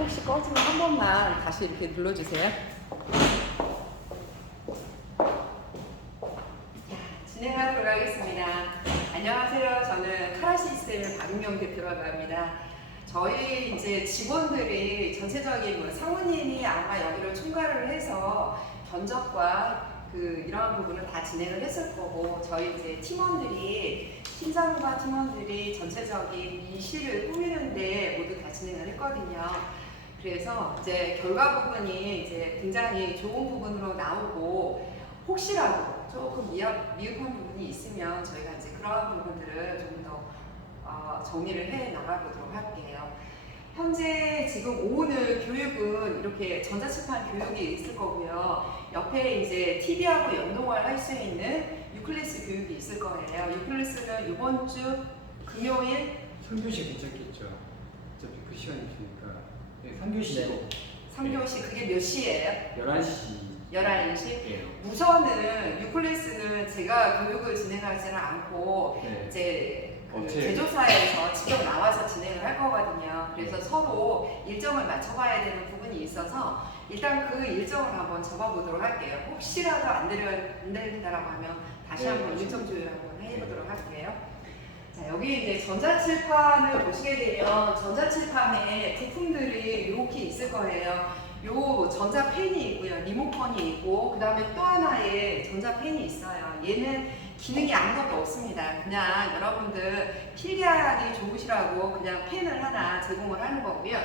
혹시 꺼지면 한 번만 다시 이렇게 눌러주세요. 진행하도록 하겠습니다. 안녕하세요. 저는 카라시스템의 박은경 대표라고 합니다. 저희 이제 직원들이 전체적인 상무님이 아마 여기를 총괄을 해서 견적과 이러한 부분을 다 진행을 했을 거고, 저희 이제 팀원들이 팀장과 팀원들이 전체적인 이 실을 꾸미는데 모두 다 진행을 했거든요. 그래서 이제 결과 부분이 이제 굉장히 좋은 부분으로 나오고, 혹시라도 조금 미흡한 부분이 있으면 저희가 이제 그러한 부분들을 좀 더 정리를 해 나가보도록 할게요. 현재 지금 오늘 교육은 이렇게 전자칠판 교육이 있을 거고요. 옆에 이제 TV하고 연동을 할 수 있는 유클래스 교육이 있을 거예요. 유클래스는 이번 주 금요일 3교시 괜찮겠죠? 어차피 그 시간이 있으니까. 네, 3교시로. 3교시 그게 몇 시예요? 11시. 11시? 네. 우선은 유클래스는 제가 교육을 진행하지는 않고 네. 이제 업체. 제조사에서 직접 나와서 진행을 할 거거든요. 그래서 서로 일정을 맞춰봐야 되는 부분이 있어서 일단 그 일정을 한번 잡아보도록 할게요. 혹시라도 안 된다라고 하면 다시 네, 한번 그렇죠. 일정 조율 한번 해보도록 할게요. 자, 여기 이제 전자칠판을 보시게 되면 전자칠판에 부품들이 이렇게 있을 거예요. 요 전자펜이 있고요, 리모컨이 있고, 그 다음에 또 하나의 전자펜이 있어요. 얘는 기능이 아무것도 없습니다. 그냥 여러분들 필기하기 좋으시라고 그냥 펜을 하나 제공을 하는 거고요.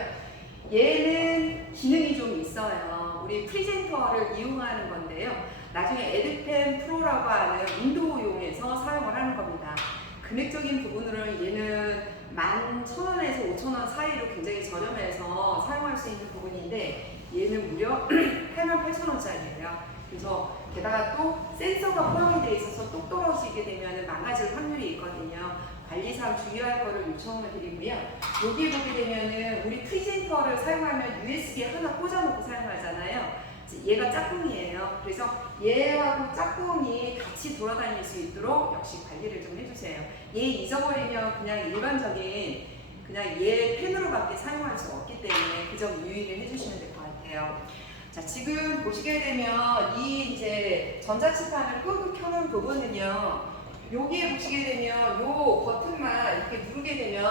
얘는 기능이 좀 있어요. 우리 프리젠터를 이용하는 건데요. 나중에 에듀펜 프로라고 하는 윈도우용에서 사용을 하는 겁니다. 금액적인 부분으로는 얘는 11,000원에서 5,000원 사이로 굉장히 저렴해서 사용할 수 있는 부분인데, 얘는 무려 88,000원짜리예요. 그래서 게다가 또 센서가 포함이 되어 있어서 똑 떨어지게 되면 망가질 확률이 있거든요. 관리상 주의할 거를 요청을 드리고요. 여기 보게 되면은 우리 프리젠터를 사용하면 USB 하나 꽂아놓고 사용하잖아요. 얘가 짝꿍이에요. 그래서 얘하고 짝꿍이 같이 돌아다닐 수 있도록 역시 관리를 좀 해주세요. 얘 잊어버리면 그냥 일반적인 그냥 얘 펜으로밖에 사용할 수 없기 때문에 그 점 유의를 해주시면 될 것 같아요. 자, 지금 보시게 되면 이 이제 전자칠판을 끄고 켜는 부분은요, 여기에 보시게 되면 요 버튼만 이렇게 누르게 되면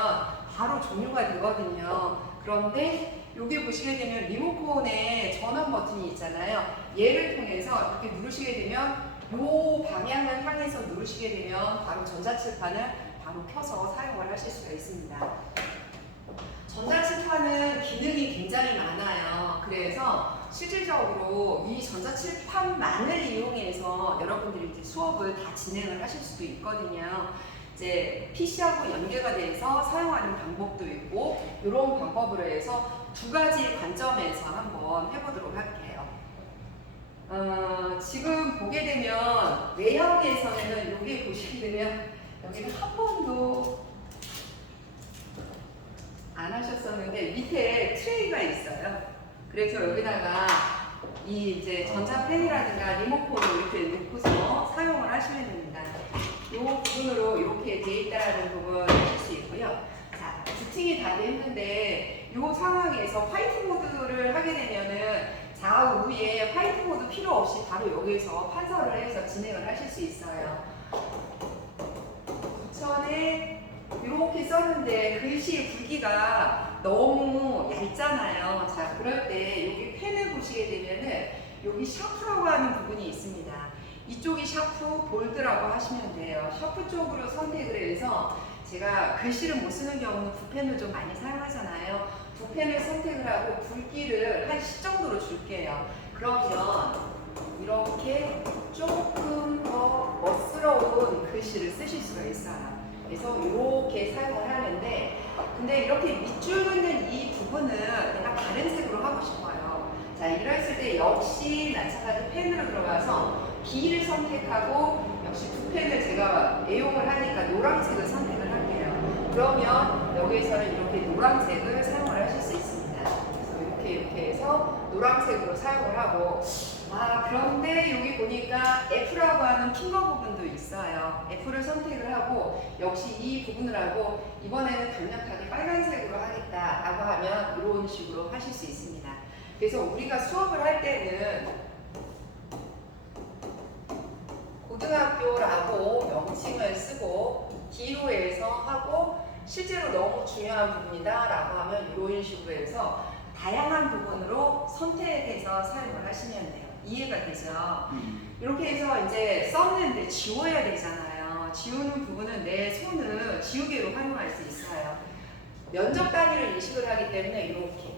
바로 종료가 되거든요. 그런데 여기 보시게 되면 리모컨에 전원 버튼이 있잖아요. 얘를 통해서 이렇게 누르시게 되면 요 방향을 향해서 누르시게 되면 바로 전자칠판을 바로 켜서 사용을 하실 수가 있습니다. 전자칠판은 기능이 굉장히 많아요. 그래서 실질적으로 이 전자칠판만을 이용해서 여러분들이 이제 수업을 다 진행을 하실 수도 있거든요. 이제 PC하고 연계가 돼서 사용하는 방법도 있고, 이런 방법으로 해서 두 가지 관점에서 한번 해보도록 할게요. 지금 보게 되면 외형에서는 여기 보시게 되면 여기는 한 번도 안 하셨었는데 밑에 트레이가 있어요. 그래서 여기다가 이 이제 전자펜이라든가 리모컨을 이렇게 놓고서 사용을 하시면 됩니다. 이 부분으로 이렇게 되어 있다는 부분 하실 수 있고요. 자, 부팅이 다 됐는데 이 상황에서 화이트보드를 하게 되면은 좌우에 화이트보드 필요 없이 바로 여기서 판서를 해서 진행을 하실 수 있어요. 부천에 이렇게 썼는데 글씨 굵기가 너무 얇잖아요. 자, 그럴 때 여기 펜을 보시게 되면은 여기 샤프라고 하는 부분이 있습니다. 이쪽이 샤프, 볼드라고 하시면 돼요. 샤프 쪽으로 선택을 해서 제가 글씨를 못 쓰는 경우는 붓펜을 좀 많이 사용하잖아요. 붓펜을 선택을 하고 굵기를 한 10 정도로 줄게요. 그러면 이렇게 조금 더 멋스러운 글씨를 쓰실 수가 있어요. 그래서 이렇게 사용을 하는데, 근데 이렇게 밑줄 긋는 이 부분은 내가 다른 색으로 하고 싶어요. 자, 이랬을 때 역시 마찬가지 펜으로 들어가서 B를 선택하고, 역시 붓펜을 제가 애용을 하니까 노란색을 선택을 할게요. 그러면 여기에서는 이렇게 노란색을 사용을 하실 수 있습니다. 그래서 이렇게 해서 노란색으로 사용을 하고, 그런데 여기 보니까 F라고 하는 핑거 부분도 있어요. F를 선택을 하고 역시 이 부분을 하고 이번에는 강력하게 빨간색으로 하겠다라고 하면 이런 식으로 하실 수 있습니다. 그래서 우리가 수업을 할 때는 고등학교라고 명칭을 쓰고 D로 해서 하고 실제로 너무 중요한 부분이다 라고 하면 이런 식으로 해서 다양한 부분으로 선택해서 사용을 하시면 돼요. 이해가 되죠? 이렇게 해서 이제 썼는데 지워야 되잖아요. 지우는 부분은 내 손을 지우개로 활용할 수 있어요. 면적 단위를 인식을 하기 때문에 이렇게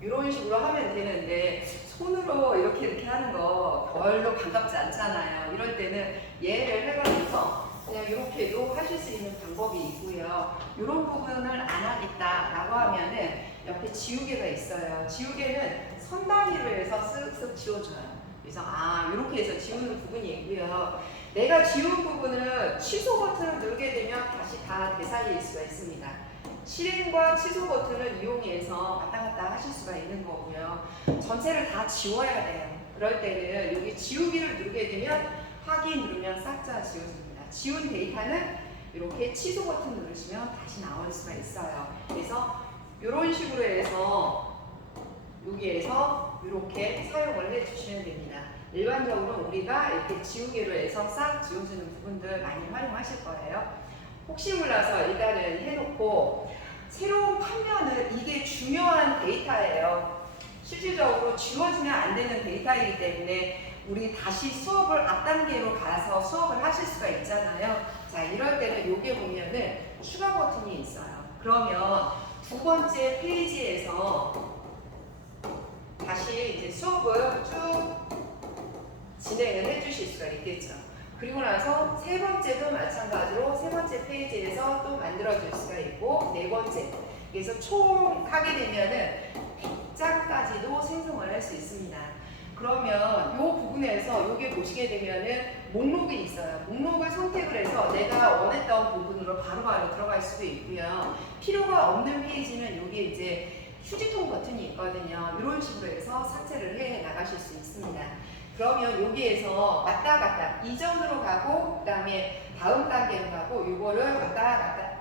이런 식으로 하면 되는데 손으로 이렇게 하는 거 별로 반갑지 않잖아요. 이럴 때는 얘를 해가면서 그냥 이렇게도 하실 수 있는 방법이 있고요. 이런 부분을 안 하겠다라고 하면은 옆에 지우개가 있어요. 지우개는 선 단위로 해서 쓱쓱 지워줘요. 그래서 이렇게 해서 지우는 부분이 있고요. 내가 지운 부분은 취소 버튼을 누르게 되면 다시 다 되살릴 수가 있습니다. 실행과 취소 버튼을 이용해서 왔다 갔다 하실 수가 있는 거고요. 전체를 다 지워야 돼요. 그럴 때는 여기 지우기를 누르게 되면 확인 누르면 싹다 지워집니다. 지운 데이터는 이렇게 취소 버튼 누르시면 다시 나올 수가 있어요. 그래서 이런 식으로 해서 여기에서 이렇게 사용을 해주시면 됩니다. 일반적으로 우리가 이렇게 지우개로 해서 싹 지워주는 부분들 많이 활용하실 거예요. 혹시 몰라서 일단은 해놓고 새로운 판면은 이게 중요한 데이터예요. 실질적으로 지워지면 안 되는 데이터이기 때문에 우리 다시 수업을 앞단계로 가서 수업을 하실 수가 있잖아요. 자, 이럴 때는 여기에 보면은 추가 버튼이 있어요. 그러면 두 번째 페이지에서 다시 이제 수업을 쭉 진행을 해주실 수가 있겠죠. 그리고 나서 세 번째도 마찬가지로 세 번째 페이지에서 또 만들어줄 수가 있고 네 번째 그래서 총 하게 되면은 100장까지도 생성을 할 수 있습니다. 그러면 이 부분에서 여기 보시게 되면은 목록이 있어요. 목록을 선택을 해서 내가 원했던 부분으로 바로바로 들어갈 수도 있고요. 필요가 없는 페이지는 여기 이제 휴지통 버튼이 있거든요. 이런 식으로 해서 삭제를 해 나가실 수 있습니다. 그러면 여기에서 왔다 갔다 이전으로 가고 그 다음에 다음 단계로 가고 요거를 왔다 갔다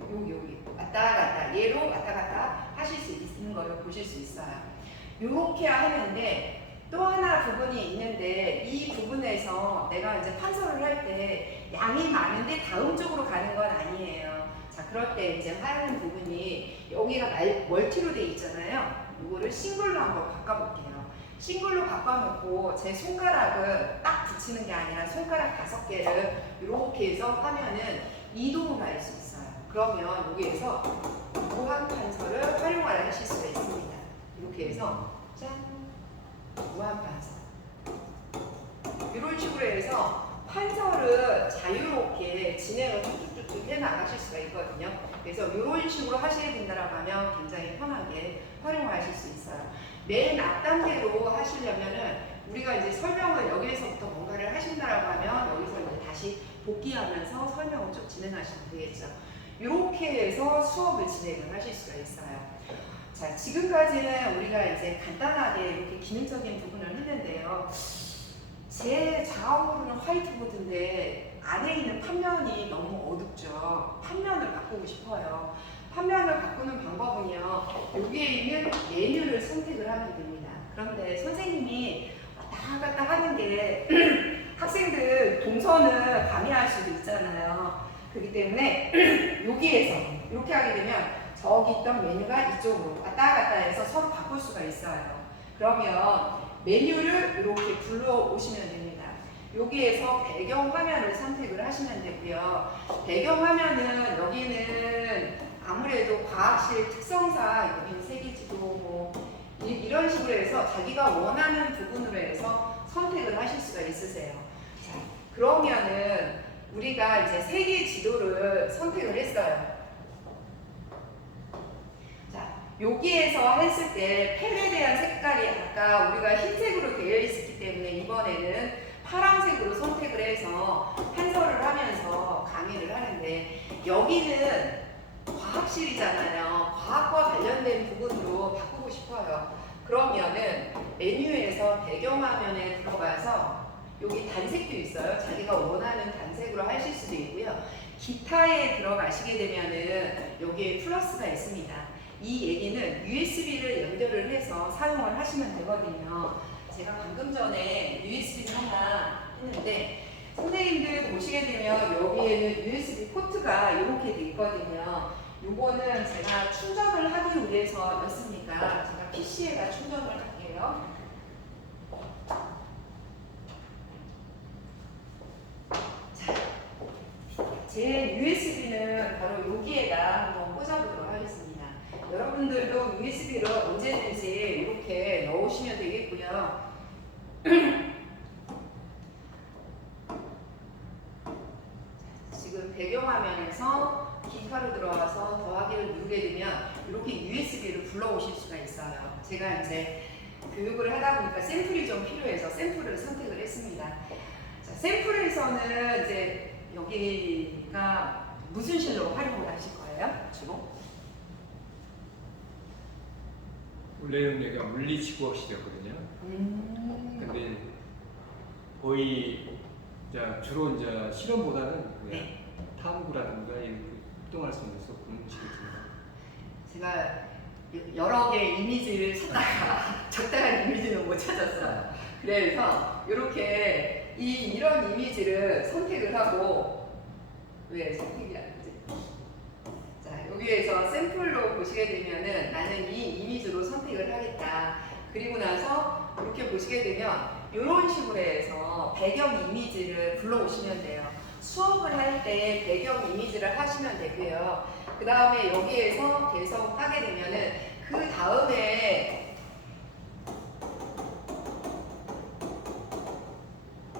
여기 왔다 갔다 얘로 왔다 갔다 하실 수 있는 걸 보실 수 있어요. 요렇게 하는데 또 하나 부분이 있는데 이 부분에서 내가 이제 판서를 할 때 양이 많은데 다음 쪽으로 가는 건 아니에요. 자, 그럴 때 이제 하는 부분이 여기가 멀티로 돼 있잖아요. 요거를 싱글로 한번 바꿔볼게요. 싱글로 바꿔놓고 제 손가락을 딱 붙이는 게 아니라 손가락 5개를 이렇게 해서 하면은 이동을 할 수 있어요. 그러면 여기에서 무한 판서를 활용을 하실 수가 있습니다. 이렇게 해서 짠! 무한 판서. 이런 식으로 해서 판서를 자유롭게 진행을 툭툭툭 해 나가실 수가 있거든요. 그래서 이런 식으로 하시게 된다라고 하면 굉장히 편하게 활용하실 수 있어요. 맨 앞단계로 하시려면은 우리가 이제 설명을 여기에서부터 뭔가를 하신다라고 하면 여기서 이제 다시 복귀하면서 설명을 쭉 진행하시면 되겠죠. 이렇게 해서 수업을 진행을 하실 수가 있어요. 자, 지금까지는 우리가 이제 간단하게 이렇게 기능적인 부분을 했는데요. 제 좌우로는 화이트보드인데 안에 있는 판면이 너무 어둡죠. 판면을 바꾸고 싶어요. 판면을 바꾸는 방법은요. 여기에 있는 메뉴를 선택을 하면 됩니다. 그런데 선생님이 왔다 갔다 하는 게 학생들 동선을 방해할 수도 있잖아요. 그렇기 때문에 여기에서 이렇게 하게 되면 저기 있던 메뉴가 이쪽으로 왔다 갔다 해서 서로 바꿀 수가 있어요. 그러면 메뉴를 이렇게 불러오시면 됩니다. 여기에서 배경 화면을 선택을 하시면 되고요. 배경 화면은 여기는 아무래도 과학실 특성상 여기는 세계지도 뭐 이런 식으로 해서 자기가 원하는 부분으로 해서 선택을 하실 수가 있으세요. 자, 그러면은 우리가 이제 세계 지도를 선택을 했어요. 여기에서 했을 때 펜에 대한 색깔이 아까 우리가 흰색으로 되어 있었기 때문에 이번에는 파란색으로 선택을 해서 판서를 하면서 강의를 하는데 여기는 과학실이잖아요. 과학과 관련된 부분으로 바꾸고 싶어요. 그러면은 메뉴에서 배경화면에 들어가서 여기 단색도 있어요. 자기가 원하는 단색으로 하실 수도 있고요. 기타에 들어가시게 되면은 여기에 플러스가 있습니다. 이 얘기는 USB를 연결을 해서 사용을 하시면 되거든요. 제가 방금 전에 USB를 하나 했는데 선생님들 보시게 되면 여기에는 USB 포트가 이렇게 돼 있거든요. 요거는 제가 충전을 하기 위해서였으니까 제가 PC에다 충전을 할게요. 자, 제 USB는 바로 여기에다 한번 꽂아보도록 하겠습니다. 여러분들도 USB를 언제든지 이렇게 넣으시면 되겠고요. 지금 배경화면에서 기타로 들어와서 더하기를 누르게 되면 이렇게 USB를 불러오실 수가 있어요. 제가 이제 교육을 하다 보니까 샘플이 좀 필요해서 샘플을 선택을 했습니다. 자, 샘플에서는 이제 여기가 무슨 실로 활용을 하실 거예요? 주로? 원래는 여기가 물리치구업실이었거든요. 근데 거의 주로 이제 실험보다는 그냥 네. 탐구라든가 이런 활동할 수 있는 공식입니다. 제가 여러 개의 이미지를 찾다가 적당한 이미지는 못 찾았어요. 그래서 이렇게 이런 이미지를 선택을 하고 왜 선택이 안 되지? 자, 여기에서 샘플로 보시게 되면은 나는 이 이미지로 선택을 하겠다. 그리고 나서 이렇게 보시게 되면 이런 식으로 해서 배경 이미지를 불러오시면 돼요. 수업을 할 때 배경 이미지를 하시면 되고요. 그 다음에 여기에서 계속 하게 되면은 그 다음에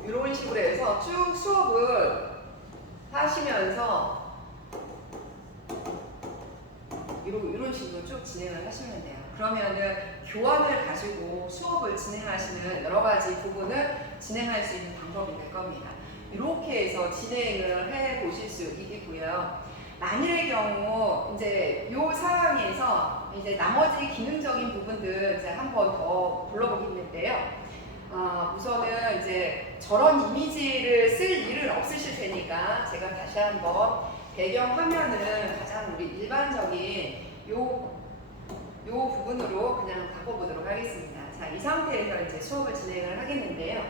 이런 식으로 해서 쭉 수업을 하시면서 이런 식으로 쭉 진행을 하시면 돼요. 그러면은 교환을 가지고 수업을 진행하시는 여러 가지 부분을 진행할 수 있는 방법이 될 겁니다. 이렇게 해서 진행을 해 보실 수 있고요. 만일의 경우 이제 이 상황에서 이제 나머지 기능적인 부분들 이제 한 번 더 불러보겠는데요. 우선은 이제 저런 이미지를 쓸 일은 없으실 테니까 제가 다시 한번 배경 화면은 가장 우리 일반적인 요 부분으로 그냥 바꿔보도록 하겠습니다. 자, 이 상태에서 이제 수업을 진행을 하겠는데요.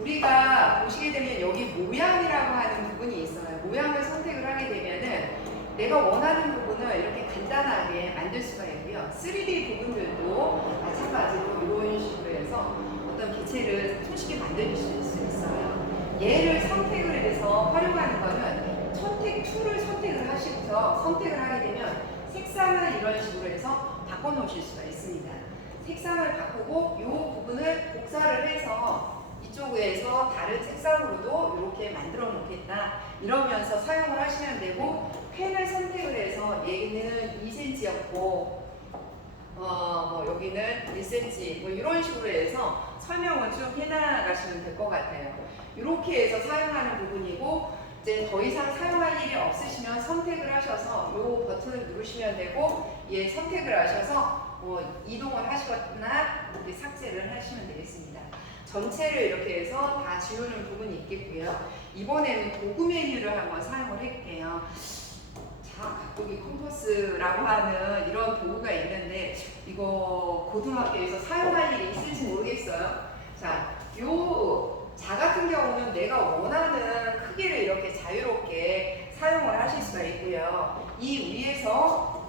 우리가 보시게 되면 여기 모양이라고 하는 부분이 있어요. 모양을 선택을 하게 되면은 내가 원하는 부분을 이렇게 간단하게 만들 수가 있고요. 3D 부분들도 마찬가지로 이런 식으로 해서 어떤 기체를 손쉽게 만들 수 있어요. 얘를 선택을 해서 활용하는 거는 선택 툴을 선택을 하시고서 선택을 하게 되면 색상을 이런 식으로 해서 바꿔 놓으실 수가 있습니다. 색상을 바꾸고 이 부분을 복사를 해서 이쪽에서 다른 색상으로도 이렇게 만들어 놓겠다. 이러면서 사용을 하시면 되고, 펜을 선택을 해서 얘는 2cm였고 여기는 1cm 뭐 이런 식으로 해서 설명을 쭉 해나가시면 될 것 같아요. 이렇게 해서 사용하는 부분이고, 이제 더 이상 사용할 일이 없으시면 선택을 하셔서 이 버튼을 누르시면 되고, 얘 선택을 하셔서 이동을 하시거나 이렇게 삭제를 하시면 되겠습니다. 전체를 이렇게 해서 다 지우는 부분이 있겠고요. 이번에는 도구 메뉴를 한번 사용을 할게요. 자, 각도기 컴퍼스라고 하는 이런 도구가 있는데 이거 고등학교에서 사용할 일이 있을지 모르겠어요. 자, 자 같은 경우는 내가 원하는 크기를 이렇게 자유롭게 사용을 하실 수가 있고요. 이 위에서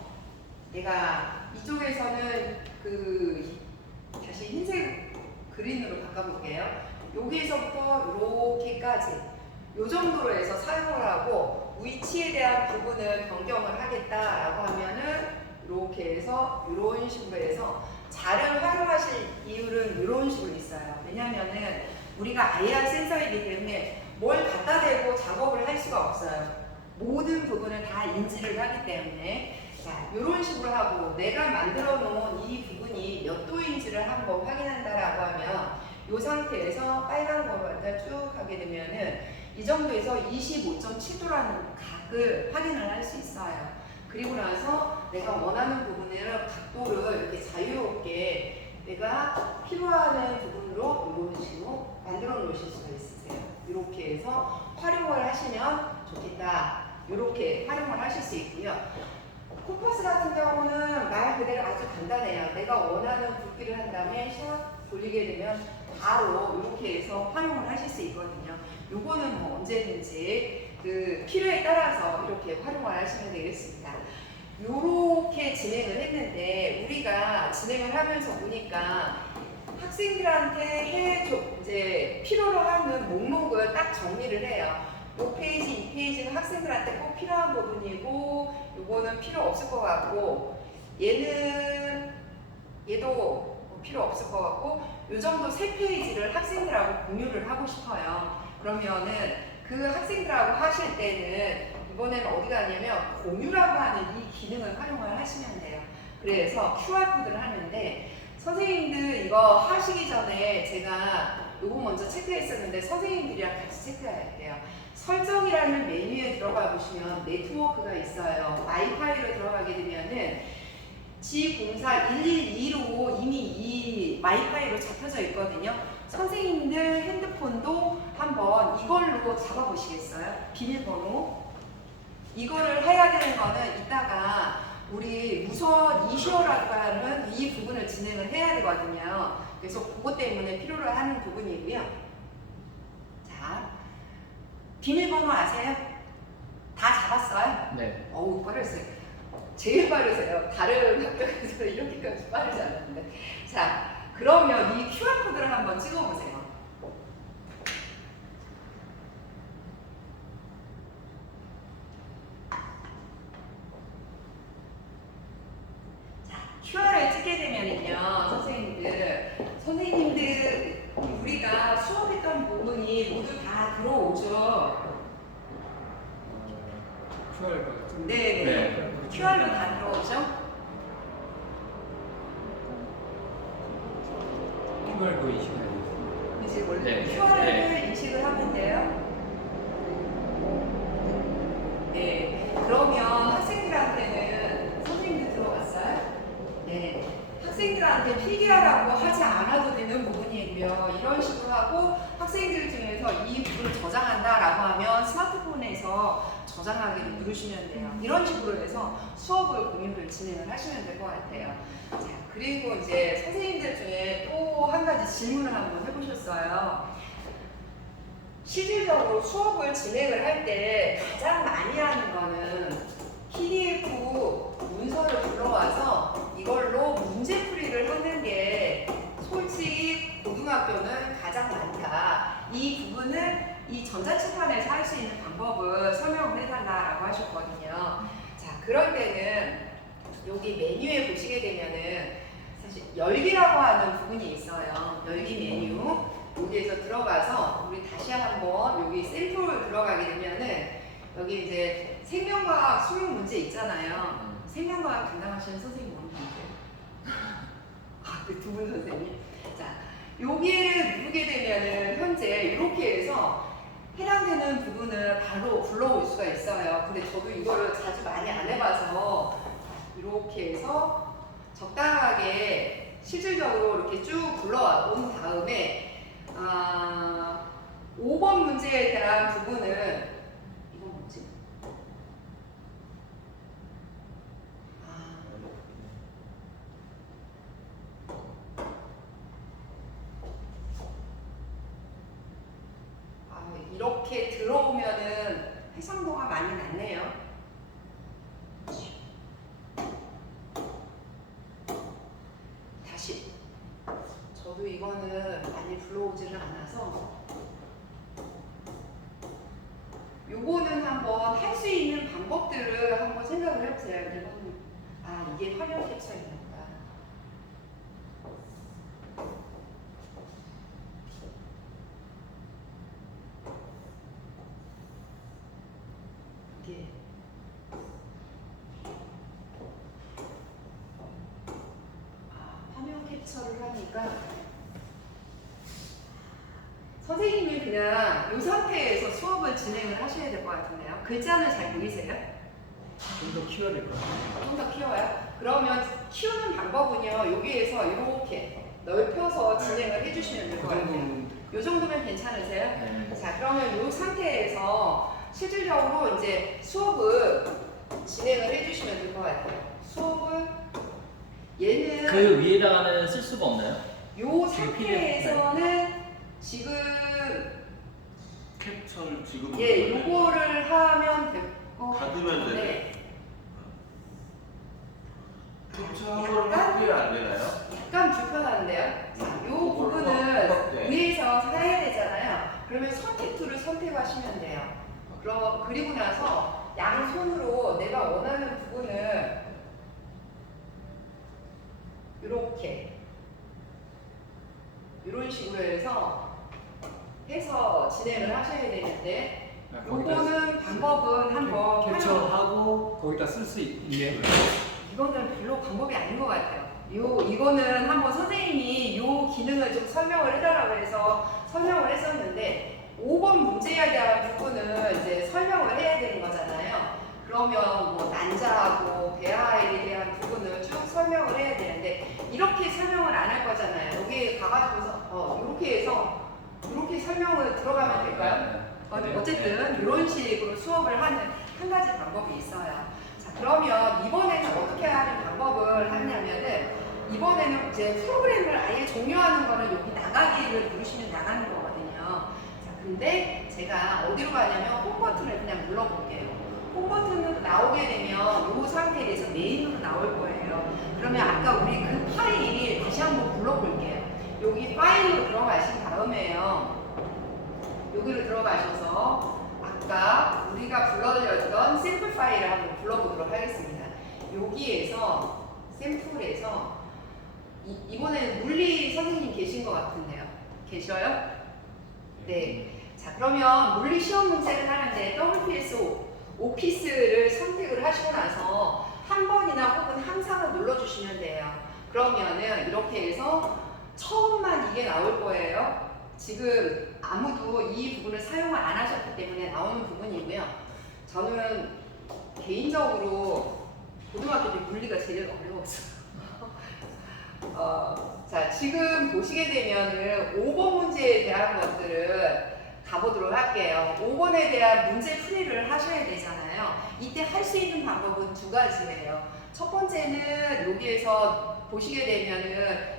내가 이쪽에서는 다시 흰색 그린으로 바꿔볼게요. 여기에서부터 이렇게까지 이 정도로 해서 사용을 하고, 위치에 대한 부분을 변경을 하겠다라고 하면은 이렇게 해서 이런 식으로 해서 자를 활용하실 이유는 이런 식으로 있어요. 왜냐면은 우리가 IR 센서이기 때문에 뭘 갖다 대고 작업을 할 수가 없어요. 모든 부분을 다 인지를 하기 때문에. 자, 이런 식으로 하고 내가 만들어 놓은 이 부분이 몇 도인지를 한번 확인한다라고 하면 이 상태에서 빨간 거로 갖다 쭉 하게 되면은 이 정도에서 25.7도라는 각을 확인을 할 수 있어요. 그리고 나서 내가 원하는 부분을 각도를 이렇게 자유롭게 내가 필요한 부분으로 이런 식으로 만들어 놓으실 수가 있으세요. 이렇게 해서 활용을 하시면 좋겠다. 이렇게 활용을 하실 수 있고요. 콤파스 같은 경우는 말 그대로 아주 간단해요. 내가 원하는 굵기를 한 다음에 샥 돌리게 되면 바로 이렇게 해서 활용을 하실 수 있거든요. 요거는 뭐 언제든지 그 필요에 따라서 이렇게 활용을 하시면 되겠습니다. 요렇게 진행을 했는데 우리가 진행을 하면서 보니까 학생들한테 이제 필요로 하는 목록을 딱 정리를 해요. 요 페이지, 이 페이지는 학생들한테 꼭 필요한 부분이고 요거는 필요 없을 것 같고 얘도 필요 없을 것 같고 요 정도 세 페이지를 학생들하고 공유를 하고 싶어요. 그러면은 그 학생들하고 하실 때는 이번에는 어디 가냐면 공유라고 하는 이 기능을 활용을 하시면 돼요. 그래서 QR코드를 하는데 선생님들 이거 하시기 전에 제가 요거 먼저 체크했었는데 선생님들이랑 같이 체크해야 돼요. 설정이라는 메뉴에 들어가 보시면 네트워크가 있어요. 와이파이로 들어가게 되면은 G04 112로 이미 이 와이파이로 잡혀져 있거든요. 선생님들 핸드폰도 한번 이걸로 잡아보시겠어요? 비밀번호. 이거를 해야 되는 거는 이따가 우리 무선 이슈어라고 하는 이 부분을 진행을 해야 되거든요. 그래서 그것 때문에 필요로 하는 부분이고요. 자, 비밀번호 아세요? 다 잡았어요? 네. 어우, 빠르세요. 제일 빠르세요. 다른 학교에서 이렇게까지 빠르지 않았는데. 자, 그러면 이 QR코드를 한번 찍어보세요. 자, QR을 찍게 되면은요, 선생님들, 우리가 수업했던 부분이 모두 다 들어오죠. QR가 네. QR로 다 들어오죠. QR 그 인식해야 되겠어요. 이제 원래 네. QR을 네. 인식을 하면 돼요. 네. 그러면 학생들한테는 선생님들 들어갔어요? 네. 학생들한테 필기하라고 하지 않아도 되는 부분이고요. 이런 식으로 하고 학생들 중에서 이 부분을 저장한다라고 하면 스마트폰에서 저장하기를 누르시면 돼요. 이런 식으로 해서 수업을 공유를 진행을 하시면 될 것 같아요. 자, 그리고 이제 선생님들 중에 또 한 가지 질문을 한번 해보셨어요. 실질적으로 수업을 진행을 할 때 가장 많이 하는 거는 PDF 문서를 불러와서 이걸로 문제풀이를 하는 게 솔직히 고등학교는 가장 많다. 이 부분을 이 전자칠판에서 할 수 있는 방법을 설명을 해달라고 하셨거든요. 자, 그럴 때는 여기 메뉴에 보시게 되면은 사실 열기라고 하는 부분이 있어요. 열기 메뉴. 여기에서 들어가서 우리 다시 한번 여기 샘플 들어가게 되면은 여기 이제 생명과학 수능 문제 있잖아요. 생명과학 담당하시는 선생님 어느 분이세요? 아, 그 두 분 선생님. 자, 여기를 누르게 되면은 현재 이렇게 해서 해당되는 부분을 바로 불러올 수가 있어요. 근데 저도 이거를 자주 많이 안 해봐서 이렇게 해서 적당하게 실질적으로 이렇게 쭉 불러온 다음에 5번 문제에 대한 부분은 이건 뭐지? 이렇게 들어오면은 해상도가 많이 낮네요. 다시. 저도 이거는 많이 불러오지는 않아서 요거는 한번 할 수 있는 방법들을 한번 생각을 해보세요. 이게 화면 캡처인가 보다. 이게 화면 캡처를 하니까 선생님이 그냥 이 상태에서 수업을 진행을 하셔야 될 것 같은데요. 글자는 잘 보이세요? 좀 더 키워야 될 것 같아요. 좀 더 키워요? 그러면 키우는 방법은요. 여기에서 이렇게 넓혀서 진행을 해주시면 될 그 것 같아요. 정도는 이 정도면 괜찮으세요? 네. 자, 그러면 이 상태에서 실질적으로 이제 수업을 진행을 해주시면 될 것 같아요. 수업을 얘는 그 위에다가는 쓸 수가 없나요? 이 상태에서는 지금 캡처를 지금 예, 요거를 하면 될 것 닫으면 되네. 같은데 캡처를 확대 안 되나요? 약간 불편한데요. 자, 요 부분은 위에서 해야 되잖아요. 그러면 선택 툴을 선택하시면 돼요. 그리고 나서 양손으로 내가 원하는 부분을 이렇게 이런 식으로 해서 진행을 하셔야 되는데 요거는 방법은 한번 캡처하고 거기다 쓸 수 있네. 이거는 별로 방법이 아닌 것 같아요. 이거는 한번 선생님이 요 기능을 좀 설명을 해달라고 해서 설명을 했었는데 5번 문제에 대한 부분은 이제 설명을 해야 되는 거잖아요. 그러면 뭐 난자하고 배아에 대한 부분을 쭉 설명을 해야 되는데 이렇게 설명을 안 할 거잖아요. 여기 가가지고서 이렇게 해서 이렇게 설명을 들어가면 될까요? 어쨌든 이런 식으로 수업을 하는 한 가지 방법이 있어요. 자, 그러면 이번에는 어떻게 하는 방법을 하냐면은 이번에는 이제 프로그램을 아예 종료하는 거는 여기 나가기를 누르시면 나가는 거거든요. 자, 근데 제가 어디로 가냐면 홈 버튼을 그냥 눌러볼게요. 홈 버튼으로 나오게 되면 이 상태에서 메인으로 나올 거예요. 그러면 아까 우리 그 파일 다시 한번 불러볼게요. 여기 파일로 들어가신 다음에요. 여기로 들어가셔서 아까 우리가 불러드렸던 샘플 파일을 한번 불러보도록 하겠습니다. 여기에서 샘플에서 이번에는 물리 선생님 계신 것 같은데요. 계셔요? 네. 자, 그러면 물리 시험 문제를 하는데 WPS 오피스를 선택을 하시고 나서 한 번이나 혹은 항상을 눌러주시면 돼요. 그러면은 이렇게 해서 처음만 이게 나올 거예요. 지금 아무도 이 부분을 사용을 안 하셨기 때문에 나오는 부분이고요. 저는 개인적으로 고등학교 때 물리가 제일 어려웠어요. 자, 지금 보시게 되면은 5번 문제에 대한 것들을 가보도록 할게요. 5번에 대한 문제 풀이를 하셔야 되잖아요. 이때 할 수 있는 방법은 두 가지예요. 첫 번째는 여기에서 보시게 되면은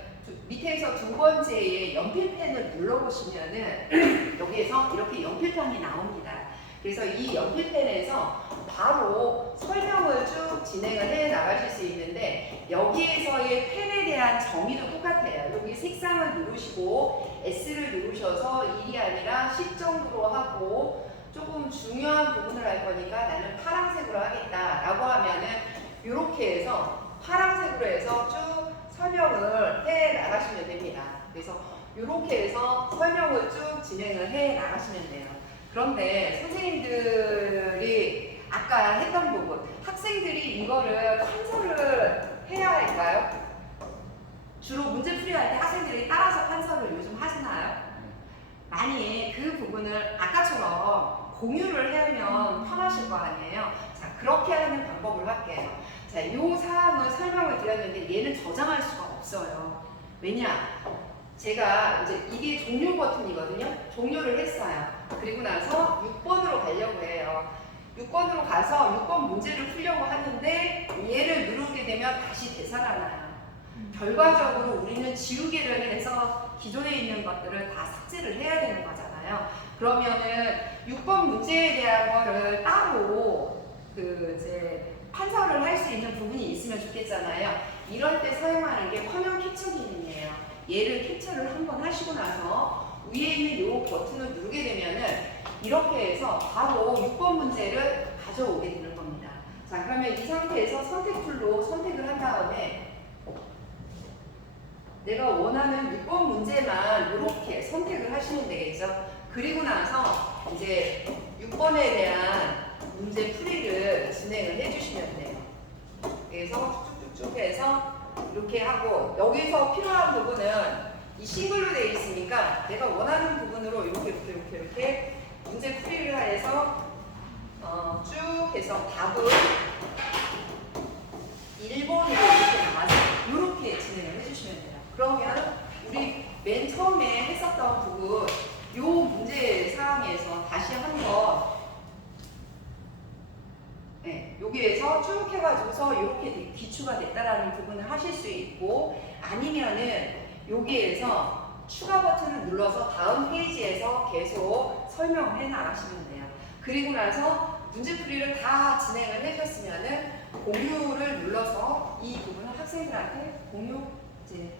밑에서 두 번째에 연필펜을 눌러보시면은 여기에서 이렇게 연필펜이 나옵니다. 그래서 이 연필펜에서 바로 설명을 쭉 진행을 해 나가실 수 있는데 여기에서의 펜에 대한 정의도 똑같아요. 여기 색상을 누르시고 S를 누르셔서 1이 아니라 10 정도로 하고 조금 중요한 부분을 할 거니까 나는 파란색으로 하겠다 라고 하면은 이렇게 해서 파란색으로 해서 쭉 설명을 해 나가시면 됩니다. 그래서 이렇게 해서 설명을 쭉 진행을 해 나가시면 돼요. 그런데 선생님들이 아까 했던 부분, 학생들이 이거를 판서를 해야 할까요? 주로 문제 풀이할 때 학생들이 따라서 판서를 요즘 하시나요? 많이 그 부분을 아까처럼 공유를 하면 편하실 거 아니에요? 자, 그렇게 하는 방법을 할게요. 자, 이 사항을 설명을 드렸는데 얘는 저장할 수가 없어요. 왜냐? 제가 이제 이게 종료 버튼이거든요. 종료를 했어요. 그리고 나서 6번으로 가려고 해요. 6번으로 가서 6번 문제를 풀려고 하는데 얘를 누르게 되면 다시 되살아나요. 결과적으로 우리는 지우개를 해서 기존에 있는 것들을 다 삭제를 해야 되는 거잖아요. 그러면은 6번 문제에 대한 거를 따로 이제 판서를 할 수 있는 부분이 있으면 좋겠잖아요. 이럴 때 사용하는 게 화면 캡처 기능이에요. 얘를 캡처를 한번 하시고 나서 위에 있는 이 버튼을 누르게 되면은 이렇게 해서 바로 6번 문제를 가져오게 되는 겁니다. 자, 그러면 이 상태에서 선택 툴로 선택을 한 다음에 내가 원하는 6번 문제만 이렇게 선택을 하시면 되겠죠. 그리고 나서 이제 6번에 대한 문제 풀이를 진행을 해주시면 돼요. 그래서 쭉쭉쭉 해서 이렇게 하고 여기서 필요한 부분은 이 싱글로 되어 있으니까 내가 원하는 부분으로 이렇게 문제 풀이를 해서 쭉 해서 답을 1번으로 이렇게 나와서 이렇게 진행을 해주시면 돼요. 그러면 하실 수 있고, 아니면은 여기에서 추가 버튼을 눌러서 다음 페이지에서 계속 설명을 해 나가시면 돼요. 그리고 나서 문제풀이를 다 진행을 해줬으면은 공유를 눌러서 이 부분을 학생들한테 공유, 이제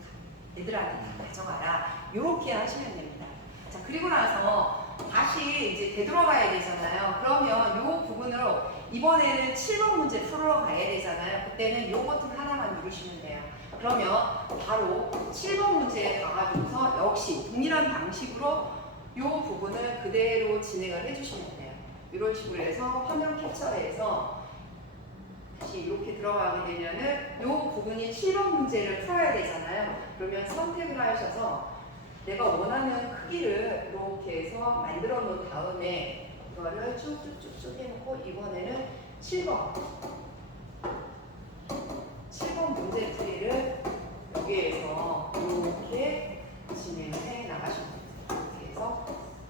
애들한테 다 가져가라, 이렇게 하시면 됩니다. 자, 그리고 나서 다시 이제 되돌아가야 되잖아요. 그러면 이 부분으로 이번에는 7번 문제 풀러 가야 되잖아요. 그때는 이 버튼 하나만 누르시면 돼요. 그러면 바로 7번 문제에 가가지고서 역시 동일한 방식으로 이 부분을 그대로 진행을 해주시면 돼요. 이런 식으로 해서 화면 캡처를 해서 다시 이렇게 들어가게 되면은 이 부분이 7번 문제를 풀어야 되잖아요. 그러면 선택을 하셔서 내가 원하는 크기를 이렇게 해서 만들어 놓은 다음에 이거를 쭉쭉쭉쭉 해놓고 이번에는 7번 문제 풀이를 여기에서 이렇게 진행해 나가시면 돼요.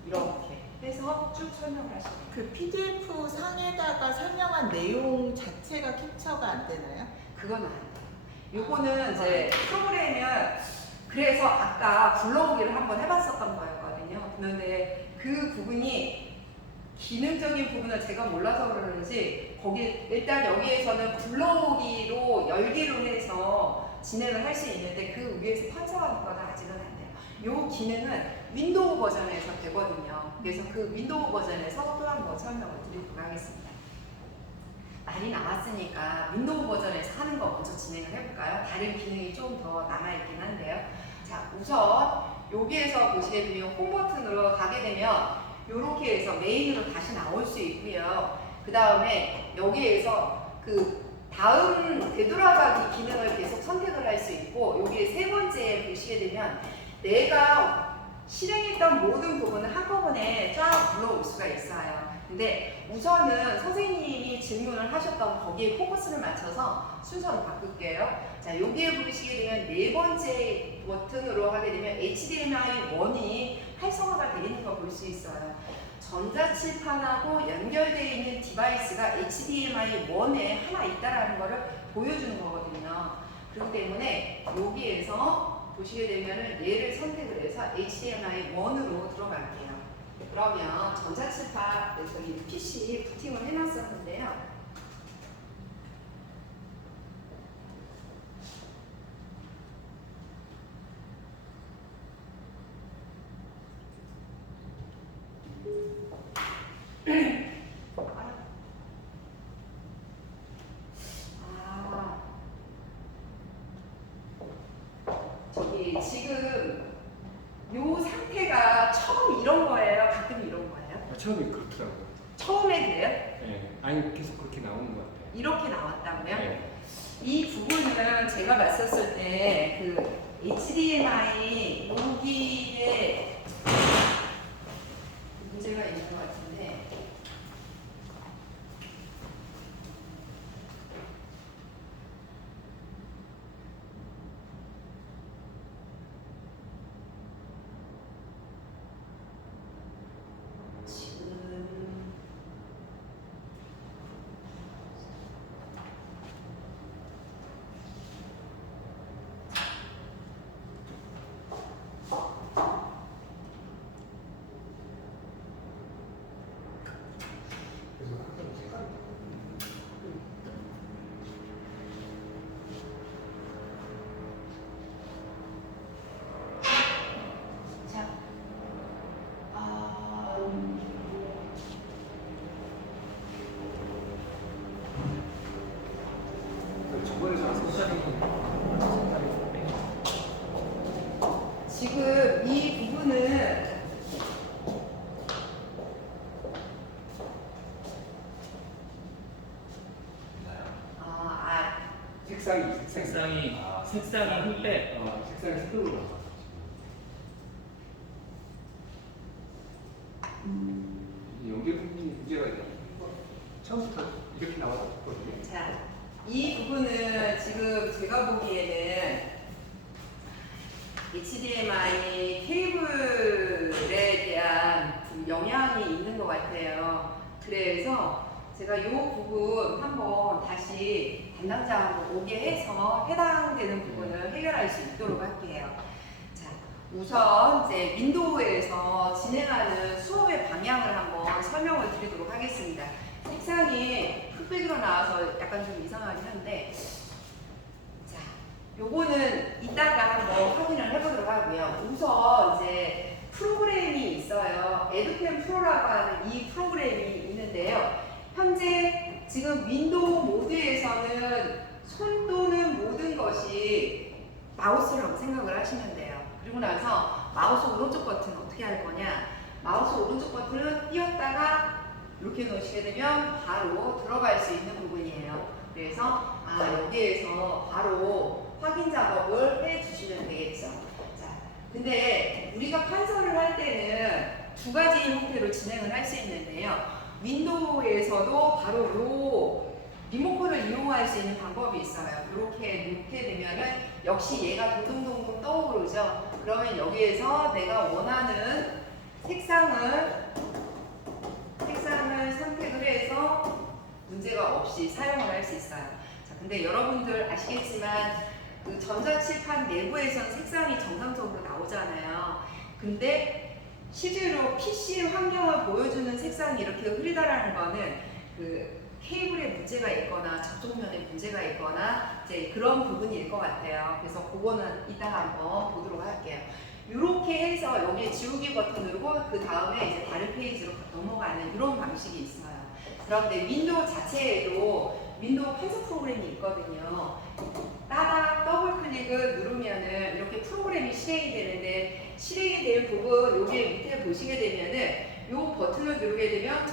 이렇게 해서 쭉 설명을 하시면 돼요. 그 PDF 상에다가 설명한 내용 자체가 캡처가 안 되나요? 그건 안 돼요. 요거는 이제 프로그램을 그래서 아까 불러오기를 한번 해봤었던 거였거든요. 그런데 그 부분이 기능적인 부분을 제가 몰라서 그러는지 거기 일단 여기에서는 불러오기로 열기로 해서 진행을 할 수 있는데 그 위에서 판사하는 건 아직은 안 돼요. 요 기능은 윈도우 버전에서 되거든요. 그래서 그 윈도우 버전에서 또 한번 설명을 드리도록 하겠습니다. 많이 나왔으니까 윈도우 버전에서 하는 거 먼저 진행을 해볼까요? 다른 기능이 좀 더 남아있긴 한데요. 자, 우선 여기에서 보시게 되면 홈 버튼으로 가게 되면 이렇게 해서 메인으로 다시 나올 수 있고요. 그 다음에 여기에서 그 다음 되돌아가기 기능을 계속 선택을 할 수 있고, 여기에 세 번째에 보시게 되면 내가 실행했던 모든 부분을 한꺼번에 쫙 불러올 수가 있어요. 근데 우선은 선생님이 질문을 하셨던 거기에 포커스를 맞춰서 순서를 바꿀게요. 자, 여기에 보시게 되면 네 번째 버튼으로 하게 되면 HDMI1이 활성화가 되어 있는 걸 볼 수 있어요. 전자칠판하고 연결되어 있는 디바이스가 HDMI1에 하나 있다라는 것을 보여주는 거거든요. 그렇기 때문에 여기에서 보시게 되면은 얘를 선택을 해서 HDMI1으로 들어갈게요. 그러면 전자칠판, 저기 PC 부팅을 해놨었는데요. 저기 지금 요 상태가 처음 이런 거예요? 가끔 이런 거예요? 처음에 그렇더라고요. 처음에 그래요? 네. 아니 계속 그렇게 나오는 것 같아요. 이렇게 나왔다고요? 네. 이 부분은 제가 봤었을 때 그 HDMI 여기에 문제가 있는 것 같은데, 지금 자, 저번에 저랑 지금 이 부분은 색상이 흑백. 색상이 흑백으로 나왔어. 연결 부분이 문제가 있나? 처음부터 이렇게 나왔거든요. 자, 이 부분은 지금 제가 보기에는 HDMI 케이블에 대한 그 영향이 있는 것 같아요. 그래서 제가 이 부분 한번 다시 담당자하고 오게 해서 해당되는 부분을 해결할 수 있도록 할게요. 자, 우선 이제 윈도우에서 진행하는 수업의 방향을 한번 설명을 드리도록 하겠습니다. 색상이 흑백으로 나와서 약간 좀 이상하긴 한데, 자, 요거는 이따가 한번 확인을 해보도록 하고요. 우선 이제 프로그램이 있어요. 에듀펜 프로라고 하는 이 프로그램이 있는데요. 현재 지금 윈도우 모드에서는 손도는 모든 것이 마우스라고 생각을 하시면 돼요. 그리고 나서 마우스 오른쪽 버튼 어떻게 할 거냐? 마우스 오른쪽 버튼을 띄웠다가 이렇게 놓으시게 되면 바로 들어갈 수 있는 부분이에요. 그래서 여기에서 바로 확인 작업을 해주시면 되겠죠. 자, 근데 우리가 판서를 할 때는 두 가지 형태로 진행을 할 수 있는데요. 윈도우에서도 바로 요 리모컨을 이용할 수 있는 방법이 있어요. 이렇게 놓게 되면은 역시 얘가 동동동동 떠오르죠. 그러면 여기에서 내가 원하는 색상을 선택을 해서 문제가 없이 사용을 할 수 있어요. 자, 근데 여러분들 아시겠지만 그 전자칠판 내부에선 색상이 정상적으로 나오잖아요. 근데 실제로 PC 환경을 보여주는 색상이 이렇게 흐리다라는 거는 그 케이블에 문제가 있거나 접촉면에 문제가 있거나 이제 그런 부분일 것 같아요. 그래서 그거는 이따가 한번 보도록 할게요. 이렇게 해서 여기에 지우기 버튼 누르고 그 다음에 이제 다른 페이지로 넘어가는 이런 방식이 있어요. 그런데 윈도우 자체에도 윈도우 판서 프로그램이 있거든요. 따닥 더블 클릭을 누르면은 이렇게 프로그램이 실행이 되는데 실행이 된 부분 여기 밑에 보시게 되면은 이 버튼을 누르게 되면